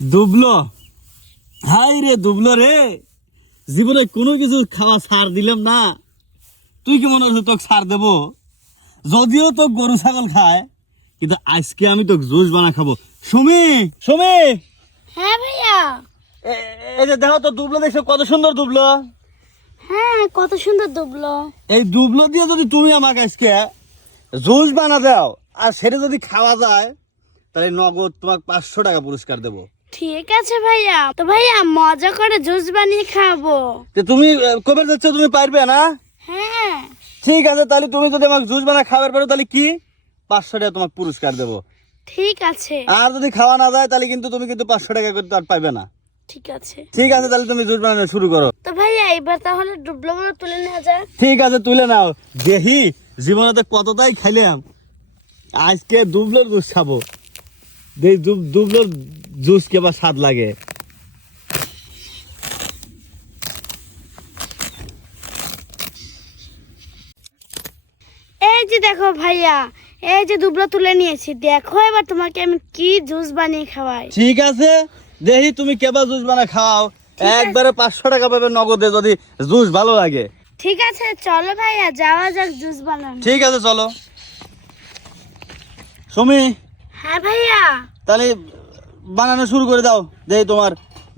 দুবলো, high রে দুবলো রে, জীবনে কোনো কিছু খাওয়া ছাড় দিলাম না। তুই কি মনে হচ্ছে তোকে ছাড় দেবো? যদিও তো গরু ছাগল খায়, কিন্তু আজকে আমি তোকে জুস বানা খাবো। সুমি, সুমি, হ্যাঁ ভাইয়া। এই যে দেখো তো দুবলো, দেখছো কত সুন্দর দুবলো। হ্যাঁ, কত সুন্দর দুবলো। এই দুবলো দিয়ে যদি তুমি আমাকে আজকে জুস বানা দাও আর সেটা যদি খাওয়া যায়, তাহলে নগদ তোমাকে 500 টাকা পুরস্কার দেবো। ঠিক আছে ভাইয়া, তো ভাইয়া মজা করে জুস বানিয়ে খাবো। তো তুমি কবে যাচ্ছ, তুমি পারবে না? হ্যাঁ ঠিক আছে, তাহলে তুমি যদি আমাকে জুস বানা খাবার পারো তাহলে কি 500 টাকা তোমাকে পুরস্কার দেবো। ঠিক আছে। আর যদি খাওয়া না যায় তাহলে কিন্তু তুমি 500 টাকা করতে আর পাইবে না। ঠিক আছে। ঠিক আছে, তাহলে তুমি জুস বানানো শুরু করো। তো ভাইয়া এবার তাহলে ডুবলোগুলো তুলে নেওয়া যাক। ঠিক আছে, তুলে নাও। দেখি জীবনে তো কতটাই খাইলাম, আজকে দুবলোর জুস খাবো। দেখ দুবলোর জুস কেবা স্বাদ লাগে। এই যে দেখো ভাইয়া, এই যে দুবলো তুলে নিয়েছি, দেখো এবার তোমাকে আমি কি জুস বানিয়ে খাওয়াই। ঠিক আছে, দেখি তুমি কেবা জুস বানা খাও। একবারে 500 টাকা পাবে নগদে যদি জুস ভালো লাগে। ঠিক আছে, চলো ভাইয়া যাওয়া যাক জুস বানানো। ঠিক আছে, চলো। সুমি, হ্যাঁ ভাইয়া। তাহলে বানানো শুরু করে দাও, দেখি তোমার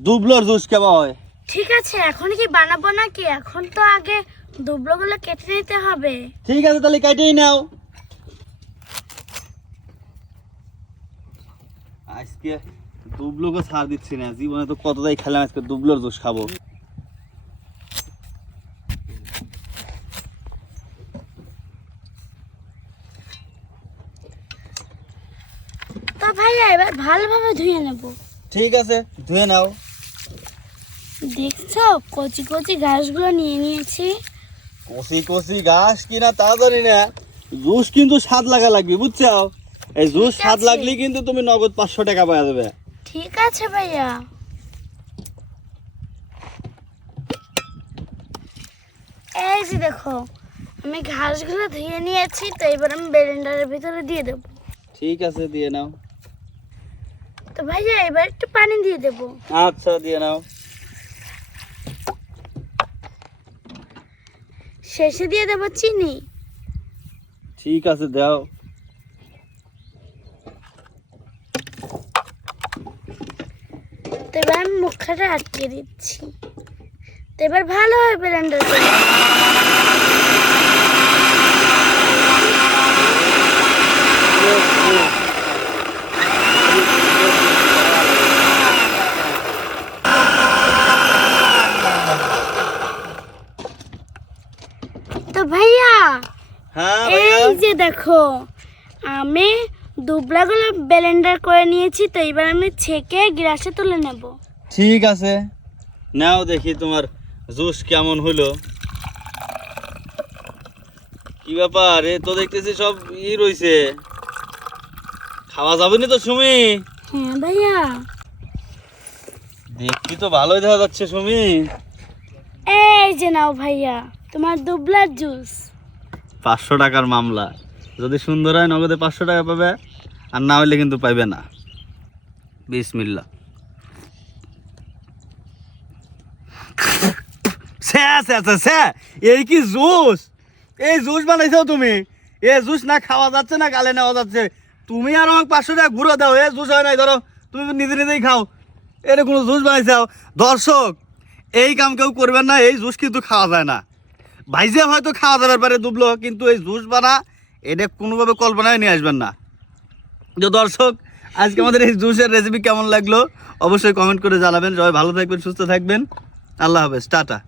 দুবলোর জুস কেমন হয়। ঠিক আছে, এখন কি বানাবো নাকি? এখন তো আগে দুবলোগুলো কেটে নিতে হবে। ঠিক আছে, তাহলে কাটেই নাও। আজকে দুবলোকে ছাড় দিচ্ছি না, জীবনে তো কতটাই খেলাম, আজকে দুবলোর জুস খাবো। তো ভাইয়া এবার ভালোভাবে ধুয়ে নেব। ঠিক আছে, ধুয়ে নাও। দেখছো কচি কচি ঘাসগুলো নিয়ে নিয়েছি। কষি কষি ঘাস কিনা তা জানি না, জুস কিন্তু স্বাদ লাগা লাগবে, বুঝছো? এই জুস ঠিক স্বাদ আছে। লাগলে কিন্তু তুমি নগদ 500 টাকা পাওয়া যাবে। ঠিক আছে ভাইয়া। এই যে দেখো, আমি ঘাসগুলো ধুয়ে নিয়েছি, তো এবার আমি ব্লেন্ডারের ভিতরে দিয়ে দেবো। ঠিক আছে, দিয়ে নাও। তো ভাইয়া এবার একটু পানি দিয়ে দেবো। আচ্ছা, দিয়ে নাও। শেষে দিয়ে দেবো চিনি। ঠিক আছে, দাও। তো এবার আমি মুখটা আটকে দিচ্ছি। তো এবার ভালোভাবে ব্লেন্ডার করে তো ভাইয়া, হ্যাঁ এই ভাইয়া। যে দেখো, আমি দুবলাগুলো ব্লেন্ডার করে নিয়েছি, তো এবার আমি ছেঁকে গ্লাসে তুলে নেব। ঠিক আছে, নাও দেখি তোমার জুস কেমন হলো। কি ব্যাপার, এ তো দেখতেছি সব রইছে, খাওয়া যাবে না তো সুমি? হ্যাঁ ভাইয়া। দেখি তো ভালোই দেখা যাচ্ছে সুমি। এই যে নাও ভাইয়া তোমার দুবলার জুস। 500 টাকার মামলা, যদি সুন্দর হয় নগদে 500 টাকা পাবে, আর না হলে কিন্তু পাইবে না। বিসমিল্লাহ। এই কি জুস, এই জুস বানাইছো তুমি? এই জুস না খাওয়া যাচ্ছে না গালে নেওয়া যাচ্ছে। তুমি আর আমাকে 500 টাকা ঘুরে দাও, এ জুস হয় নাই। ধরো তুমি নিজে নিজেই খাও, এটা কোনো জুস বানাইছাও? দর্শক, এই কাম কেউ করবেন না, এই জুস কিন্তু খাওয়া যায় না। ভাইজে হয়তো খাওয়া যাবে পারে দুবলো, কিন্তু এই জুস বানা এটা কোনোভাবে কল্পনায় নিয়ে আসবেন না। তো দর্শক, আজকে আমাদের এই জুসের রেসিপি কেমন লাগলো অবশ্যই কমেন্ট করে জানাবেন। সবাই ভালো থাকবেন, সুস্থ থাকবেন। আল্লাহ হাফেজ, টাটা।